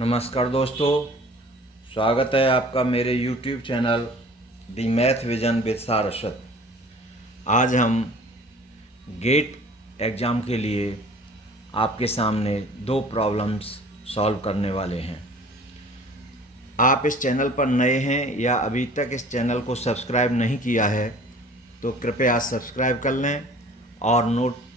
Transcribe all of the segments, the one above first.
नमस्कार दोस्तों, स्वागत है आपका मेरे YouTube channel the math vision with Saraswat. आज हम गेट एग्ज़ाम के लिए आपके सामने दो प्रॉब्लम्स सॉल्व करने वाले हैं। आप इस चैनल पर नए हैं या अभी तक इस चैनल को सब्सक्राइब नहीं किया है तो कृपया सब्सक्राइब कर लें और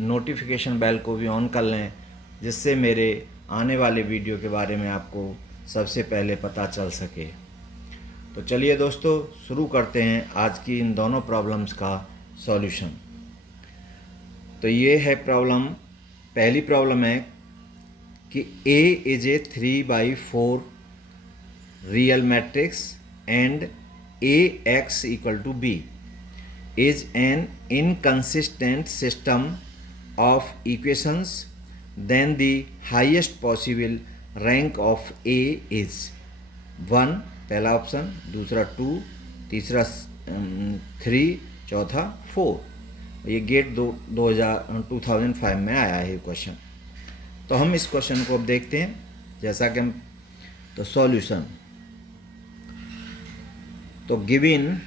नोटिफिकेशन बेल को भी ऑन कर लें, जिससे मेरे आने वाले वीडियो के बारे में आपको सबसे पहले पता चल सके। तो चलिए दोस्तों, शुरू करते हैं आज की इन दोनों प्रॉब्लम्स का सॉल्यूशन। तो ये है प्रॉब्लम, पहली प्रॉब्लम है कि A is a 3/4 real matrix and AX equal to B is an inconsistent system of equations, then the highest possible rank of A is 1, पहला ऑप्शन, दूसरा 2, तीसरा 3, चौथा 4। ये गेट 2005 में आया है ये क्वेश्चन। तो हम इस क्वेश्चन को अब देखते हैं, जैसा कि हम तो सॉल्यूशन। तो गिवन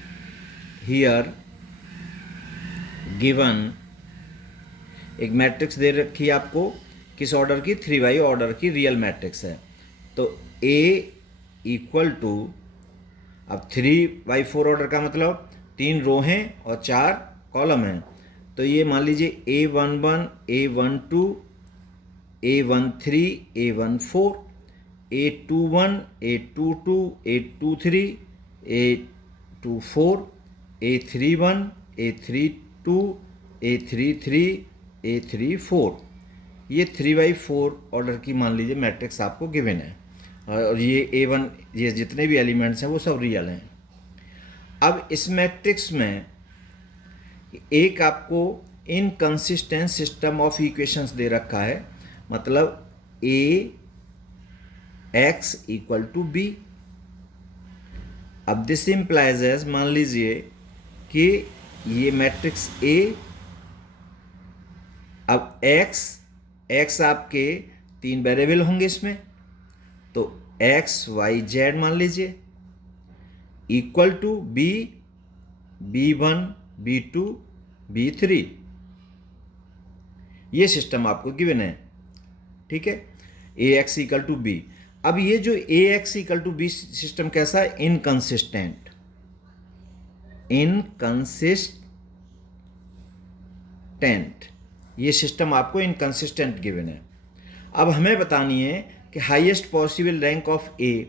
हियर गिवन एक मैट्रिक्स दे रखी है आपको, किस ऑर्डर की? 3 ऑर्डर की रियल मैट्रिक्स है। तो A इक्वल टू, अब 3/4 ऑर्डर का मतलब 3 रो हैं और 4 कॉलम हैं। तो ये मान लीजिए A11, A12, A13, A14, A21, A22, A23, A24, A31, A32, A33, A34। ये 3/4 ऑर्डर की मान लीजिए मैट्रिक्स आपको गिवन है, और ये A1, ये जितने भी एलिमेंट्स हैं वो सब रियल हैं। अब इस मैट्रिक्स में एक आपको इनकंसिस्टेंट सिस्टम ऑफ इक्वेशंस दे रखा है, मतलब AX इक्वल टू B। अब दिस इम्प्लाइज एज, मान लीजिए कि ये मैट्रिक्स A, अब x आपके 3 वेरिएबल होंगे इसमें, तो x y z मान लीजिए, equal to B, B1, B2, B3। ये सिस्टम आपको गिवन है, ठीक है, AX इक्वल टू B। अब ये जो AX equal to B system कैसा है? इनकंसिस्टेंट ये सिस्टम आपको इनकंसिस्टेंट गिवन है। अब हमें बतानी है कि highest possible rank of A।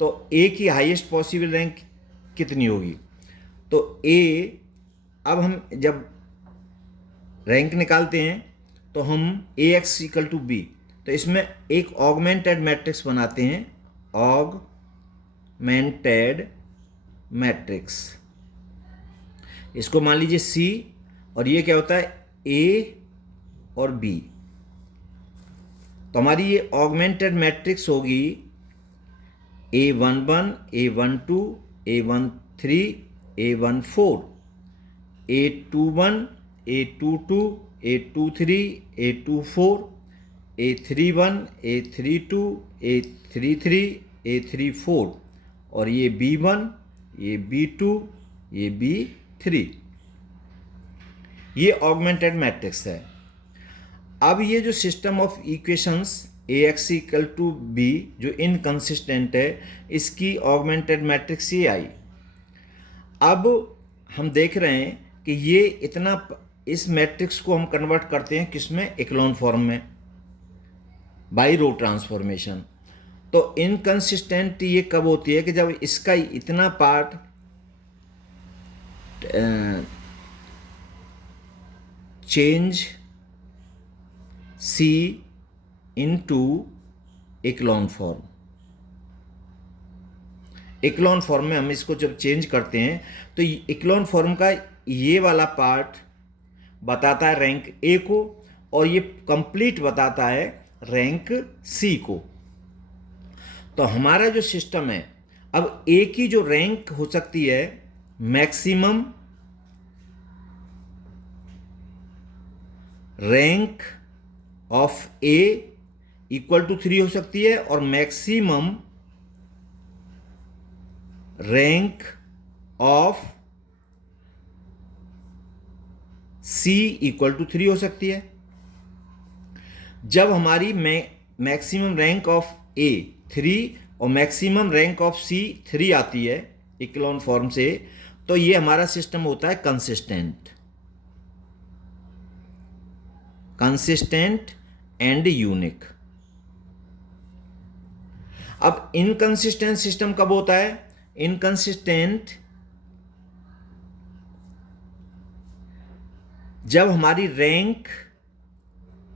तो A की हाईएस्ट पॉसिबल रैंक कितनी होगी? तो A, अब हम जब रैंक निकालते हैं तो हम AX इक्वल टू B, तो इसमें एक ऑगमेंटेड मैट्रिक्स बनाते हैं, ऑगमेंटेड मैट्रिक्स। इसको मान लीजिए C, और ये क्या होता है? A और B। तो हमारी ये ऑगमेंटेड मैट्रिक्स होगी A11, A12, A13, A14, A21, A22, A23, A24, A31, A32, A33, A34, और ये B1, ये B2, ये B3। ये ऑगमेंटेड मैट्रिक्स है। अब ये जो system of equations AX equal to B जो इनकंसिस्टेंट है, इसकी ऑगमेंटेड मैट्रिक्स ये आई। अब हम देख रहे हैं कि ये इतना, इस मैट्रिक्स को हम कन्वर्ट करते हैं किसमें? इक्लोन फॉर्म में, बाई रो ट्रांसफॉर्मेशन। तो इनकंसिस्टेंट ये कब होती है? कि जब इसका इतना part change C into echelon form. Echelon form में हम इसको जब चेंज करते हैं तो इक्लोन फॉर्म का ये वाला पार्ट बताता है रैंक A को, और ये कंप्लीट बताता है रैंक C को। तो हमारा जो सिस्टम है, अब A की जो रैंक हो सकती है maximum rank of A equal to 3 हो सकती है और maximum rank of C equal to 3 हो सकती है। जब हमारी मैक्सिमम रैंक ऑफ ए 3 और मैक्सिमम रैंक ऑफ सी 3 आती है इक्लोन फॉर्म से, तो ये हमारा सिस्टम होता है कंसिस्टेंट एंड यूनिक। अब इनकंसिस्टेंट सिस्टम कब होता है? इनकंसिस्टेंट जब हमारी rank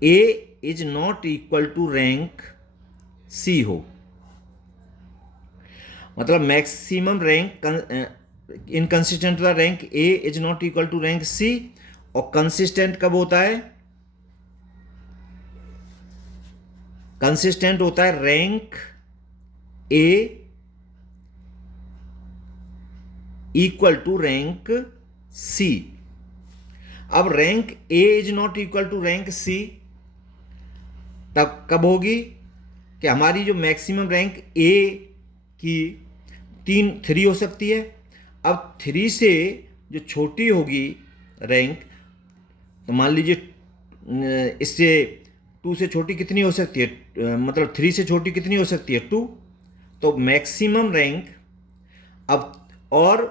A is not equal to rank C हो, मतलब मैक्सिमम रैंक इनकंसिस्टेंट होता है rank A is not equal to rank C, और कंसिस्टेंट कब होता है? कंसिस्टेंट होता है rank A equal to rank C. अब rank A is not equal to rank C तब कब होगी कि हमारी जो मैक्सिमम रैंक ए की 3 हो सकती है। अब 3 से जो छोटी होगी रैंक, तो मान लीजिए इससे 2 से छोटी कितनी हो सकती है, मतलब 3 से छोटी कितनी हो सकती है 2, तो मैक्सिमम रैंक अब, और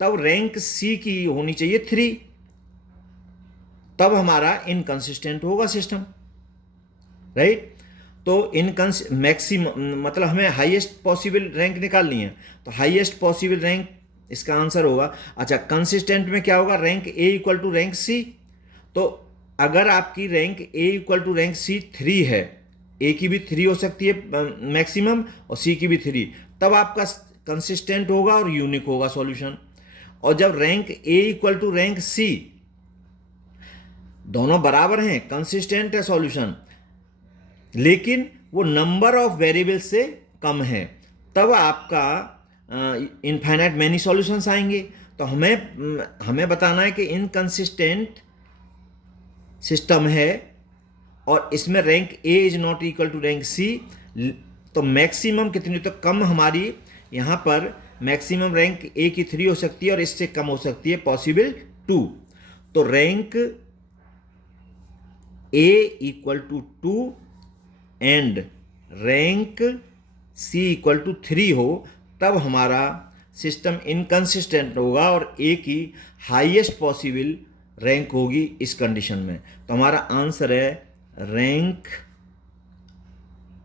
तब रैंक सी की होनी चाहिए 3, तब हमारा इनकंसिस्टेंट होगा सिस्टम, राइट। तो मैक्सिमम मतलब हमें हाईएस्ट पॉसिबल रैंक निकालनी है, तो हाईएस्ट पॉसिबल रैंक इसका आंसर होगा। अच्छा, कंसिस्टेंट में क्या होगा? Rank A equal to rank C. तो अगर आपकी rank A equal to rank C 3 है, ए की भी 3 हो सकती है मैक्सिमम और सी की भी 3, तब आपका कंसिस्टेंट होगा और यूनिक होगा सॉल्यूशन। और जब rank A equal to rank C दोनों बराबर हैं, कंसिस्टेंट है सॉल्यूशन, लेकिन वो नंबर ऑफ वेरिएबल से कम है, तब आपका इनफाइनाइट मैनी सॉल्यूशंस आएंगे। तो हमें बताना है कि इनकंसिस्टेंट सिस्टम है और इसमें rank A is not equal to rank C, तो मैक्सिमम कितनी, तो कम हमारी यहाँ पर मैक्सिमम रैंक ए की 3 हो सकती है और इससे कम हो सकती है पॉसिबल 2। तो rank A equal to 2 and rank C equal to 3 हो, तब हमारा सिस्टम इनकंसिस्टेंट होगा और ए की हाईएस्ट पॉसिबल रैंक होगी इस कंडीशन में। तो हमारा आंसर है rank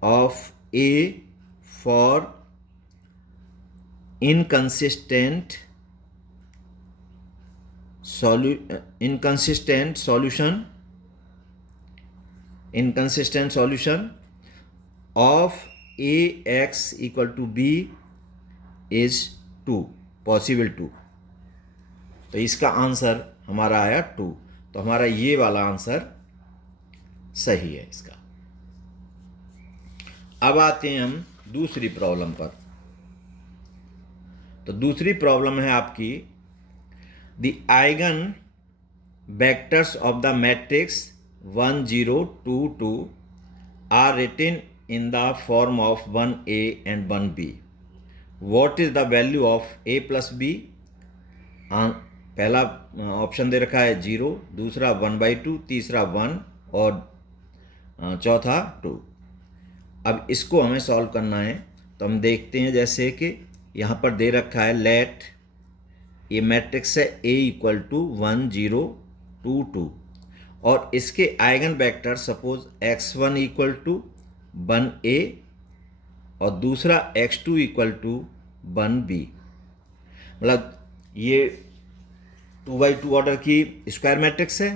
of A for inconsistent solution of A x equal to B is 2, possible 2। तो इसका आंसर हमारा आया 2, तो हमारा ये वाला आंसर सही है इसका। अब आते हैं हम दूसरी प्रॉब्लम पर। तो दूसरी प्रॉब्लम है आपकी, the eigen vectors of the matrix 1 0 2 2 are written in the form of 1a and 1b. What is the value of a plus b? पहला ऑप्शन दे रखा है 0, दूसरा 1/2, तीसरा 1 और चौथा 2। अब इसको हमें सॉल्व करना है, तो हम देखते हैं जैसे कि यहाँ पर दे रखा है लेट, ये मैट्रिक्स है a इक्वल टू 1 0 2 2 और इसके eigen vector suppose x1 equal to 1a और दूसरा x2 इक्वल टू 1b। मतलब ये 2x2 ऑर्डर की स्क्वायर मैट्रिक्स है,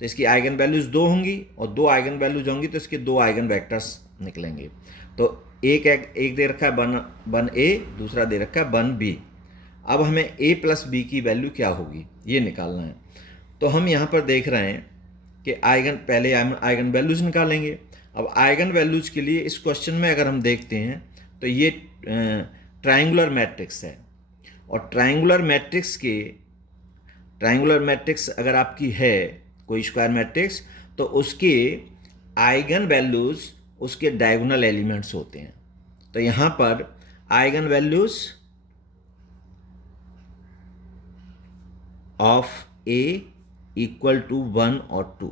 तो इसकी आइगन वैल्यूज 2 होंगी और 2 आइगन वैल्यूज होंगी, तो इसके 2 आइगन वेक्टर्स निकलेंगे। तो एक दे रखा है 1a, दूसरा दे रखा है 1b। अब हमें a प्लस b की वैल्यू क्या होगी ये निकालना है। तो हम यहाँ पर देख रहे हैं कि पहले आइगन वैल्यूज निकालेंगे। अब आइगन वैल्यूज के लिए इस क्वेश्चन में अगर हम देखते हैं तो ये ट्रायंगुलर मैट्रिक्स है, और ट्रायंगुलर मैट्रिक्स अगर आपकी है कोई स्क्वायर मैट्रिक्स, तो उसके आइगन वैल्यूज उसके डायगोनल एलिमेंट्स होते हैं। तो यहाँ पर eigen values of A equal to 1 और 2।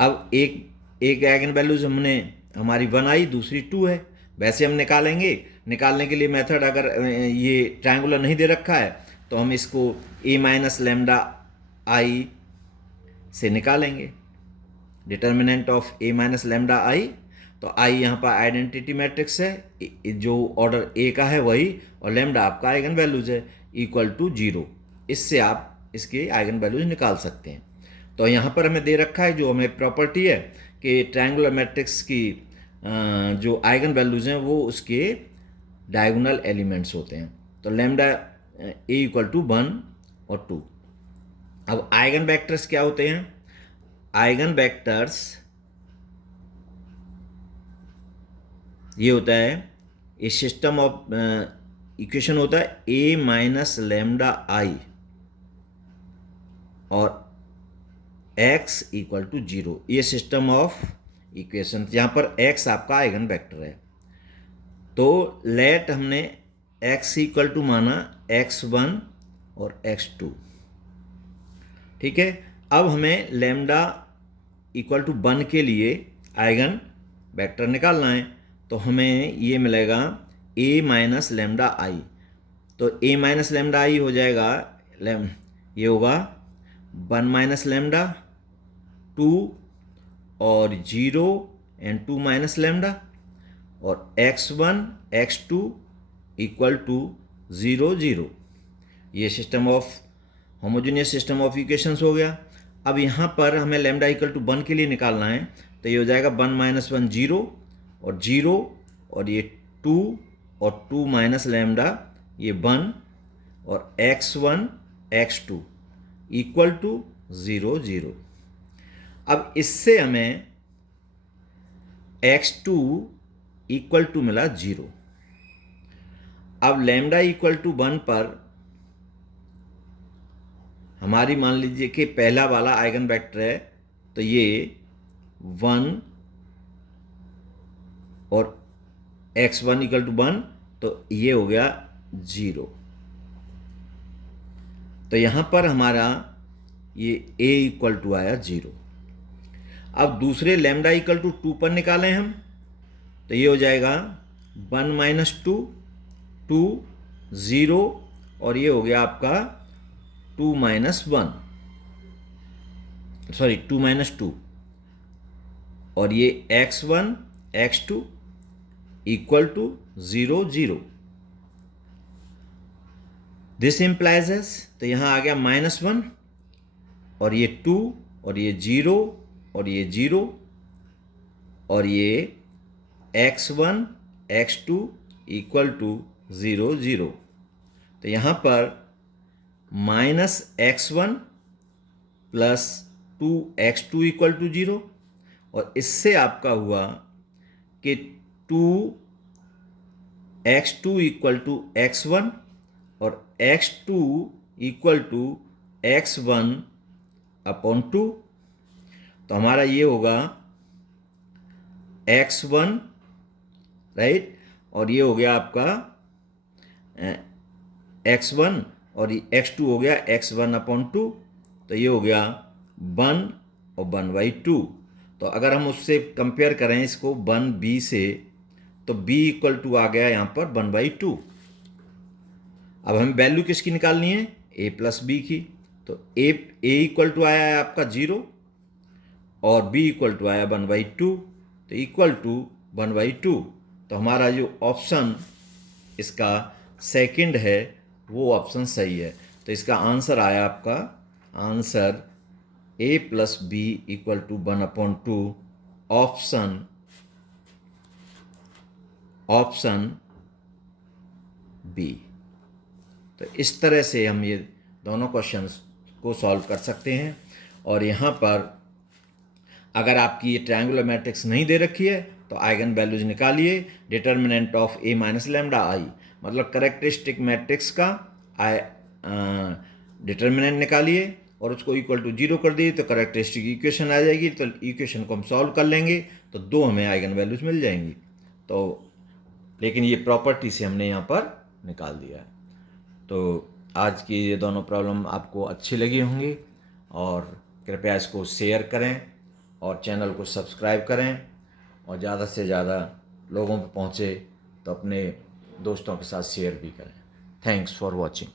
अब एक आइगन वैल्यूज हमारी 1 आई, दूसरी 2 है। वैसे हम निकालने के लिए मेथड, अगर ये ट्रायंगुलर नहीं दे रखा है तो हम इसको ए माइनस लेमडा आई से निकालेंगे, determinant of A minus lambda I. तो आई यहाँ पर आइडेंटिटी मैट्रिक्स है, जो ऑर्डर ए का है वही, और लेमडा आपका आइगन वैल्यूज है इक्वल टू 0। इससे आप इसके आइगन वैल्यूज निकाल सकते हैं। तो यहाँ पर हमें दे रखा है, जो हमें प्रॉपर्टी है कि ट्रायंगुलर मैट्रिक्स की जो आइगन वैल्यूज हैं वो उसके डायगोनल एलिमेंट्स होते हैं। तो लेमडा ए इक्वल टू 1 और 2। अब आइगन वेक्टर्स क्या होते हैं? आइगन वेक्टर्स ये होता है, ये सिस्टम ऑफ इक्वेशन होता है ए माइनस लेमडा आई और x इक्वल टू 0। ये सिस्टम ऑफ इक्वेशन, यहाँ पर x आपका आइगन वेक्टर है। तो लेट हमने x इक्वल टू माना x1 और x2, ठीक है। अब हमें लेमडा इक्वल टू 1 के लिए आइगन वेक्टर निकालना है। तो हमें ये मिलेगा a माइनस लेमडा आई। तो a माइनस लेमडा आई हो जाएगा, ये होगा 1 माइनस लेमडा 2 और 0 एंड 2 माइनस लेमडा, और x1 x2 इक्वल टू 0 0। ये system of homogeneous system of equations हो गया। अब यहाँ पर हमें लेमडा इक्वल टू 1 के लिए निकालना है। तो ये हो जाएगा 1 माइनस 1 0 और 0, और ये 2 और 2 माइनस लेमडा ये 1, और x1 x2 इक्वल टू 0 0। अब इससे हमें x2 इक्वल टू मिला 0। अब लेमडा इक्वल टू 1 पर हमारी मान लीजिए कि पहला वाला आइगन वेक्टर है, तो ये 1 और x1 इक्वल टू 1, तो ये हो गया 0। तो यहाँ पर हमारा ये a इक्वल टू आया 0। अब दूसरे लेमडा इक्वल टू 2 पर निकालें हम, तो ये हो जाएगा 1 माइनस 2 2 0, और ये हो गया आपका 2 माइनस 1, सॉरी 2 माइनस 2, और ये x1 x2 equal to 0 0। This implies as, तो यहाँ आ गया -1, और ये 2 और ये 0 और ये 0, और ये x1 x2 इक्वल टू 0 0। तो यहाँ पर -x1 plus 2x2 equal to 0, और इससे आपका हुआ कि 2x2 इक्वल टू x1 और x2 equal to x1 upon 2। तो हमारा ये होगा x1, राइट, और ये हो गया आपका x1, और x2 हो गया x1 अपॉन 2। तो ये हो गया 1 और 1/2। तो अगर हम उससे कंपेयर करें इसको 1b से, तो b इक्वल टू आ गया यहाँ पर 1/2। अब हमें वैल्यू किसकी निकालनी है? a प्लस b की। तो a इक्वल टू आया है आपका 0 और b इक्वल टू आया 1/2, तो इक्वल टू 1/2। तो हमारा जो ऑप्शन इसका सेकंड है वो ऑप्शन सही है। तो इसका आंसर आया आपका answer a plus b equal to 1/2, option B. तो इस तरह से हम ये दोनों क्वेश्चंस को सॉल्व कर सकते हैं। और यहाँ पर अगर आपकी ये ट्रायंगुलर मैट्रिक्स नहीं दे रखी है तो आइगन वैल्यूज निकालिए, determinant of a minus lambda I, मतलब करेक्टरिस्टिक मैट्रिक्स का डिटर्मिनेंट निकालिए और उसको इक्वल टू 0 कर दिए तो करेक्टरिस्टिक इक्वेशन आ जाएगी। तो इक्वेशन को हम सॉल्व कर लेंगे तो 2 हमें आइगन वैल्यूज मिल जाएंगी। तो लेकिन ये प्रॉपर्टी से हमने यहाँ पर निकाल दिया है। तो आज की ये दोनों प्रॉब्लम आपको अच्छी लगी होंगी और कृपया इसको शेयर करें और चैनल को सब्सक्राइब करें और ज़्यादा से ज़्यादा लोगों पर पहुँचे तो अपने दोस्तों के साथ शेयर भी करें। Thanks for watching.